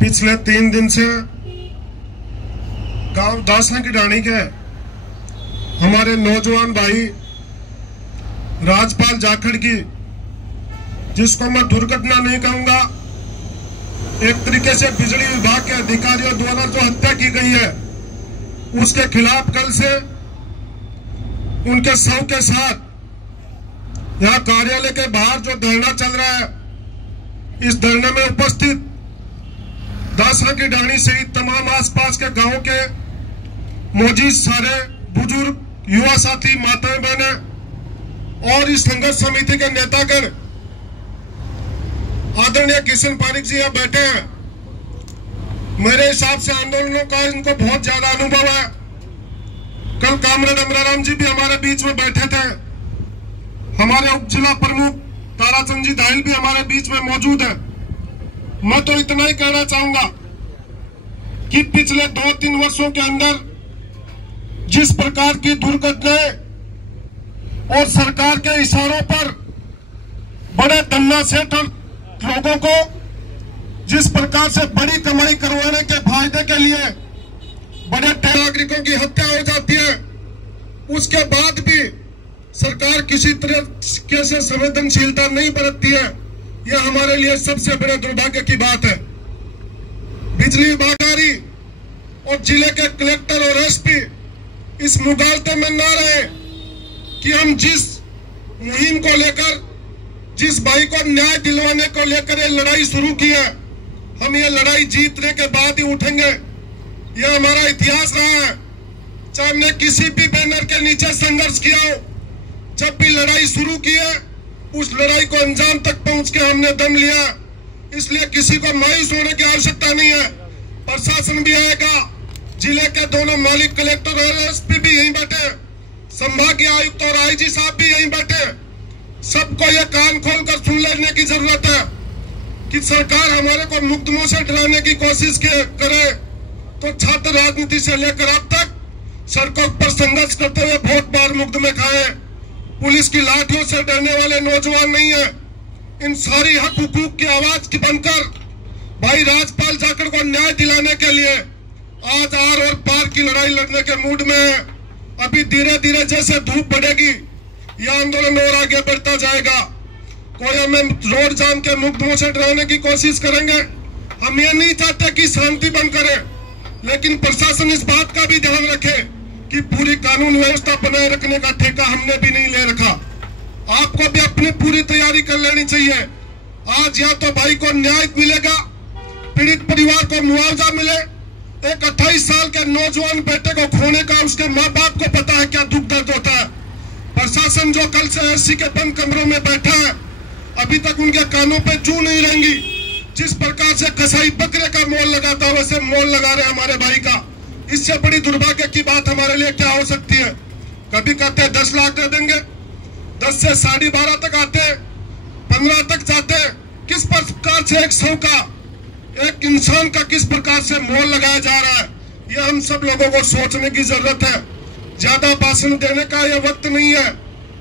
पिछले 3 दिन से गांव दासना की डाणी के हमारे नौजवान भाई राजपाल जाखड़ की, जिसको मैं दुर्घटना नहीं कहूंगा, एक तरीके से बिजली विभाग के अधिकारियों द्वारा जो हत्या की गई है, उसके खिलाफ कल से उनके शव के साथ यहां कार्यालय के बाहर जो धरना चल रहा है, इस धरने में उपस्थित दासना की डाणी सहित तमाम आसपास के गांव के मौजूद सारे बुजुर्ग, युवा साथी, माताएं, बहनें और इस संघर्ष समिति के नेतागण आदरणीय किशन पारिक जी यहाँ बैठे हैं। मेरे हिसाब से आंदोलनों का इनको बहुत ज्यादा अनुभव है। कल कामरेड अमराराम जी भी हमारे बीच में बैठे थे। हमारे उप जिला प्रमुख ताराचंद जी दाहिल भी हमारे बीच में मौजूद है। मैं तो इतना ही कहना चाहूंगा कि पिछले 2-3 वर्षों के अंदर जिस प्रकार की दुर्घटनाएं और सरकार के इशारों पर बड़े धन्ना सेठ और लोगों को जिस प्रकार से बड़ी कमाई करवाने के फायदे के लिए बड़े नागरिकों की हत्या हो जाती है, उसके बाद भी सरकार किसी तरह से संवेदनशीलता नहीं बरतती है। यह हमारे लिए सबसे बड़े दुर्भाग्य की बात है। बिजली विभागारी और जिले के कलेक्टर और एसपी इस मुगालते में न रहे कि हम जिस मुहिम को लेकर, जिस भाई को न्याय दिलवाने को लेकर ये लड़ाई शुरू की है, हम ये लड़ाई जीतने के बाद ही उठेंगे। यह हमारा इतिहास रहा है। चाहे हमने किसी भी बैनर के नीचे संघर्ष किया हो, जब भी लड़ाई शुरू की है, उस लड़ाई को अंजाम तक पहुंच के हमने दम लिया। इसलिए किसी को मायूस होने की आवश्यकता नहीं है। प्रशासन भी आएगा, जिले के दोनों मालिक कलेक्टर और एसपी भी यहीं बैठे, संभागीय आयुक्त और आईजी साहब भी यहीं बैठे। सबको यह कान खोलकर सुन लेने की जरूरत है कि सरकार हमारे को मुकदमों से डराने की कोशिश करे तो छात्र राजनीति से लेकर अब तक सड़कों पर संघर्ष करते हुए बहुत बार मुकदमे खाए। पुलिस की लाठियों से डरने वाले नौजवान नहीं है। इन सारी हक हुकूक की आवाज की बनकर भाई राजपाल जाखड़ को न्याय दिलाने के लिए आज आर और पार की लड़ाई लड़ने के मूड में है। अभी धीरे धीरे जैसे धूप बढ़ेगी, यह आंदोलन और आगे बढ़ता जाएगा। कोई हमें रोड जाम के मुकदमों से डराने की कोशिश करेंगे। हम ये नहीं चाहते कि शांति बंद करें, लेकिन प्रशासन इस बात का भी ध्यान रखे कि पूरी कानून व्यवस्था बनाए रखने का ठेका हमने भी नहीं ले रखा। आपको भी अपनी पूरी तैयारी कर लेनी चाहिए। आज या तो भाई को न्याय मिलेगा, पीड़ित परिवार को मुआवजा मिले। एक 28 साल के नौजवान बेटे को खोने का उसके माँ बाप को पता है क्या दुख दर्द होता है। प्रशासन जो कल से एसी के बंद कमरों में बैठा है, अभी तक उनके कानों पे जू नहीं रहेंगी। जिस प्रकार से कसाई बकरे का मोल लगाता है, वैसे मोल लगा रहे हमारे भाई का। इससे बड़ी दुर्भाग्य की बात हमारे लिए क्या हो सकती है। कभी कहते 10 लाख दे देंगे, 10 से 12.5 तक आते, 15 तक जाते। किस प्रकार से एक शव का, एक इंसान का किस प्रकार से मोल लगाया जा रहा है, यह हम सब लोगों को सोचने की जरूरत है। ज्यादा भाषण देने का यह वक्त नहीं है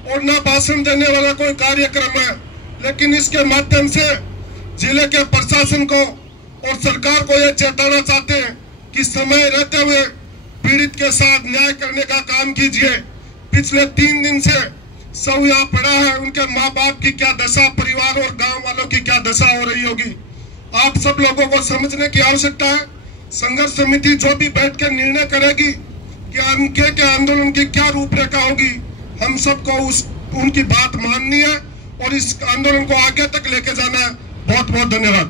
और न भाषण देने वाला कोई कार्यक्रम है, लेकिन इसके माध्यम से जिले के प्रशासन को और सरकार को यह चेताना चाहते हैं कि समय रहते हुए पीड़ित के साथ न्याय करने का काम कीजिए। पिछले 3 दिन से सब यहाँ पड़ा है, उनके माँ बाप की क्या दशा, परिवार और गांव वालों की क्या दशा हो रही होगी। आप सब लोगों को समझने की आवश्यकता है। संघर्ष समिति जो भी बैठ के निर्णय करेगी कि उनके के आंदोलन की क्या रूपरेखा होगी, हम सबको उनकी बात माननी है और इस आंदोलन को आगे तक लेके जाना है। बहुत बहुत धन्यवाद।